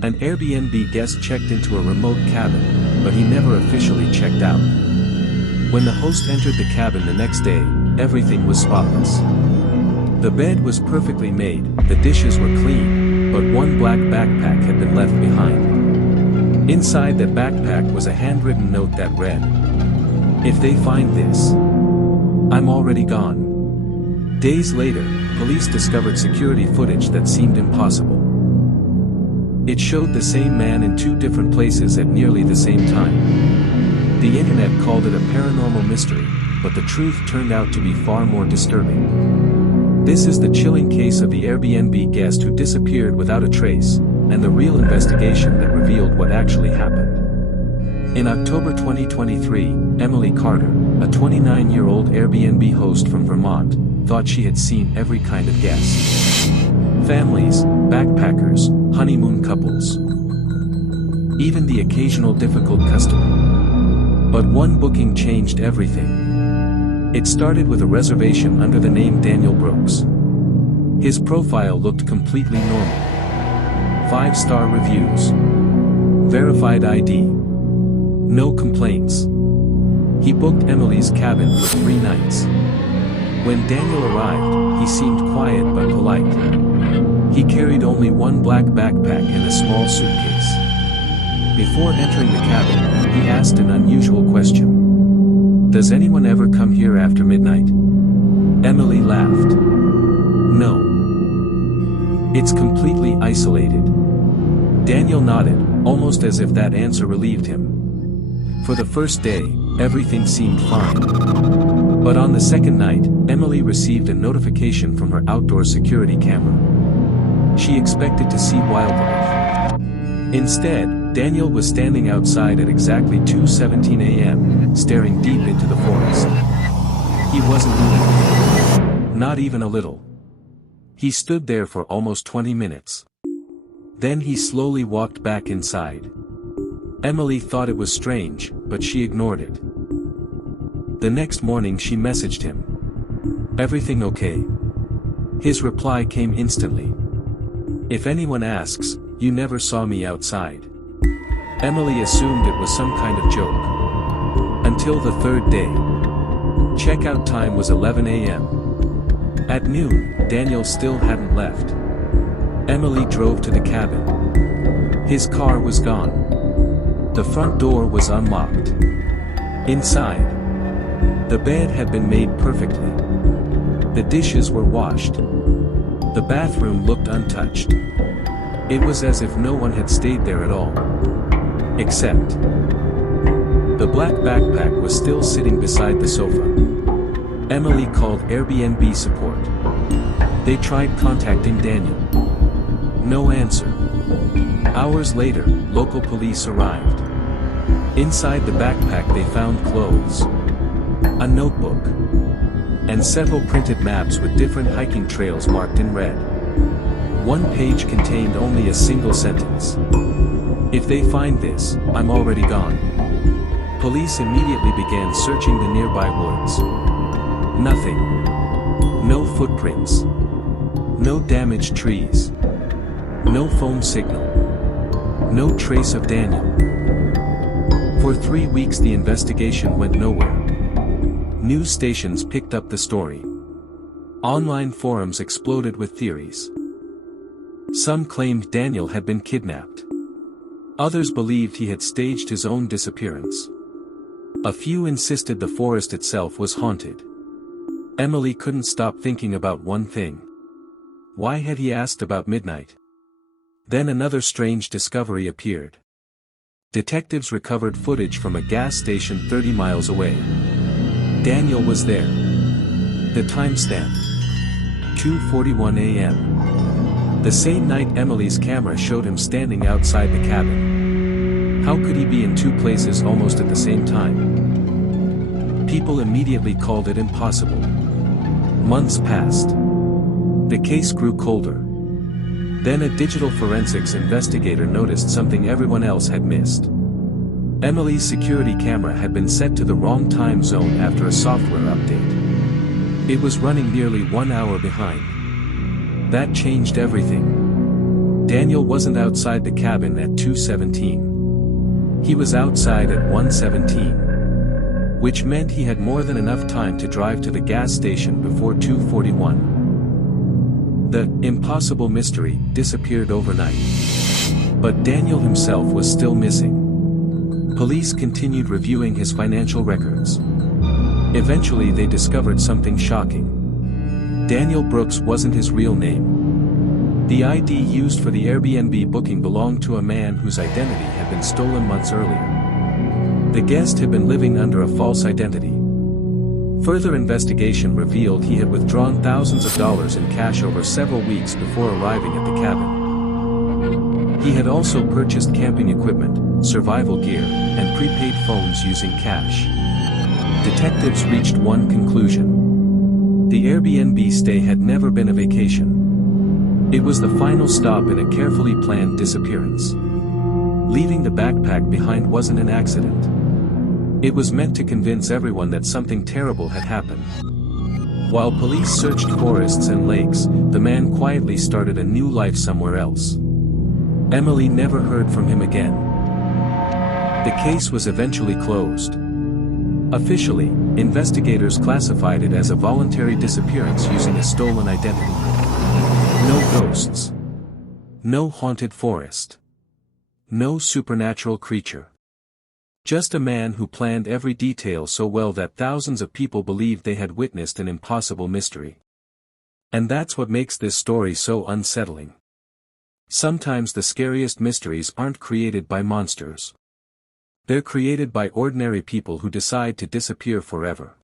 An Airbnb guest checked into a remote cabin, but he never officially checked out. When the host entered the cabin the next day, everything was spotless. The bed was perfectly made, the dishes were clean, but one black backpack had been left behind. Inside that backpack was a handwritten note that read, "If they find this, I'm already gone." Days later, police discovered security footage that seemed impossible. It showed the same man in two different places at nearly the same time. The internet called it a paranormal mystery, but the truth turned out to be far more disturbing. This is the chilling case of the Airbnb guest who disappeared without a trace, and the real investigation that revealed what actually happened. In October 2023, Emily Carter, a 29-year-old Airbnb host from Vermont, thought she had seen every kind of guest. Families, backpackers, honeymoon couples. Even the occasional difficult customer. But one booking changed everything. It started with a reservation under the name Daniel Brooks. His profile looked completely normal. 5-star reviews. Verified ID. No complaints. He booked Emily's cabin for 3 nights. When Daniel arrived, he seemed quiet but polite. He carried only one black backpack and a small suitcase. Before entering the cabin, he asked an unusual question. "Does anyone ever come here after midnight?" Emily laughed. "No. It's completely isolated." Daniel nodded, almost as if that answer relieved him. For the first day, everything seemed fine. But on the second night, Emily received a notification from her outdoor security camera. She expected to see wildlife. Instead, Daniel was standing outside at exactly 2:17 a.m., staring deep into the forest. He wasn't moving. Not even a little. He stood there for almost 20 minutes. Then he slowly walked back inside. Emily thought it was strange, but she ignored it. The next morning she messaged him. "Everything okay?" His reply came instantly. "If anyone asks, you never saw me outside." Emily assumed it was some kind of joke. Until the third day. Checkout time was 11 a.m. At noon, Daniel still hadn't left. Emily drove to the cabin. His car was gone. The front door was unlocked. Inside, the bed had been made perfectly. The dishes were washed. The bathroom looked untouched. It was as if no one had stayed there at all. Except, the black backpack was still sitting beside the sofa. Emily called Airbnb support. They tried contacting Daniel. No answer. Hours later, local police arrived. Inside the backpack they found clothes, a notebook, and several printed maps with different hiking trails marked in red. One page contained only a single sentence. "If they find this, I'm already gone." Police immediately began searching the nearby woods. Nothing. No footprints. No damaged trees. No phone signal. No trace of Daniel. For 3 weeks the investigation went nowhere. News stations picked up the story. Online forums exploded with theories. Some claimed Daniel had been kidnapped. Others believed he had staged his own disappearance. A few insisted the forest itself was haunted. Emily couldn't stop thinking about one thing. Why had he asked about midnight? Then another strange discovery appeared. Detectives recovered footage from a gas station 30 miles away. Daniel was there. The timestamp: 2:41 a.m. The same night Emily's camera showed him standing outside the cabin. How could he be in two places almost at the same time? People immediately called it impossible. Months passed. The case grew colder. Then a digital forensics investigator noticed something everyone else had missed. Emily's security camera had been set to the wrong time zone after a software update. It was running nearly 1 hour behind. That changed everything. Daniel wasn't outside the cabin at 2:17. He was outside at 1:17. Which meant he had more than enough time to drive to the gas station before 2:41. The impossible mystery disappeared overnight. But Daniel himself was still missing. Police continued reviewing his financial records. Eventually they discovered something shocking. Daniel Brooks wasn't his real name. The ID used for the Airbnb booking belonged to a man whose identity had been stolen months earlier. The guest had been living under a false identity. Further investigation revealed he had withdrawn thousands of dollars in cash over several weeks before arriving at the cabin. He had also purchased camping equipment, survival gear, and prepaid phones using cash. Detectives reached one conclusion. The Airbnb stay had never been a vacation. It was the final stop in a carefully planned disappearance. Leaving the backpack behind wasn't an accident. It was meant to convince everyone that something terrible had happened. While police searched forests and lakes, the man quietly started a new life somewhere else. Emily never heard from him again. The case was eventually closed. Officially, investigators classified it as a voluntary disappearance using a stolen identity. No ghosts. No haunted forest. No supernatural creature. Just a man who planned every detail so well that thousands of people believed they had witnessed an impossible mystery. And that's what makes this story so unsettling. Sometimes the scariest mysteries aren't created by monsters. They're created by ordinary people who decide to disappear forever.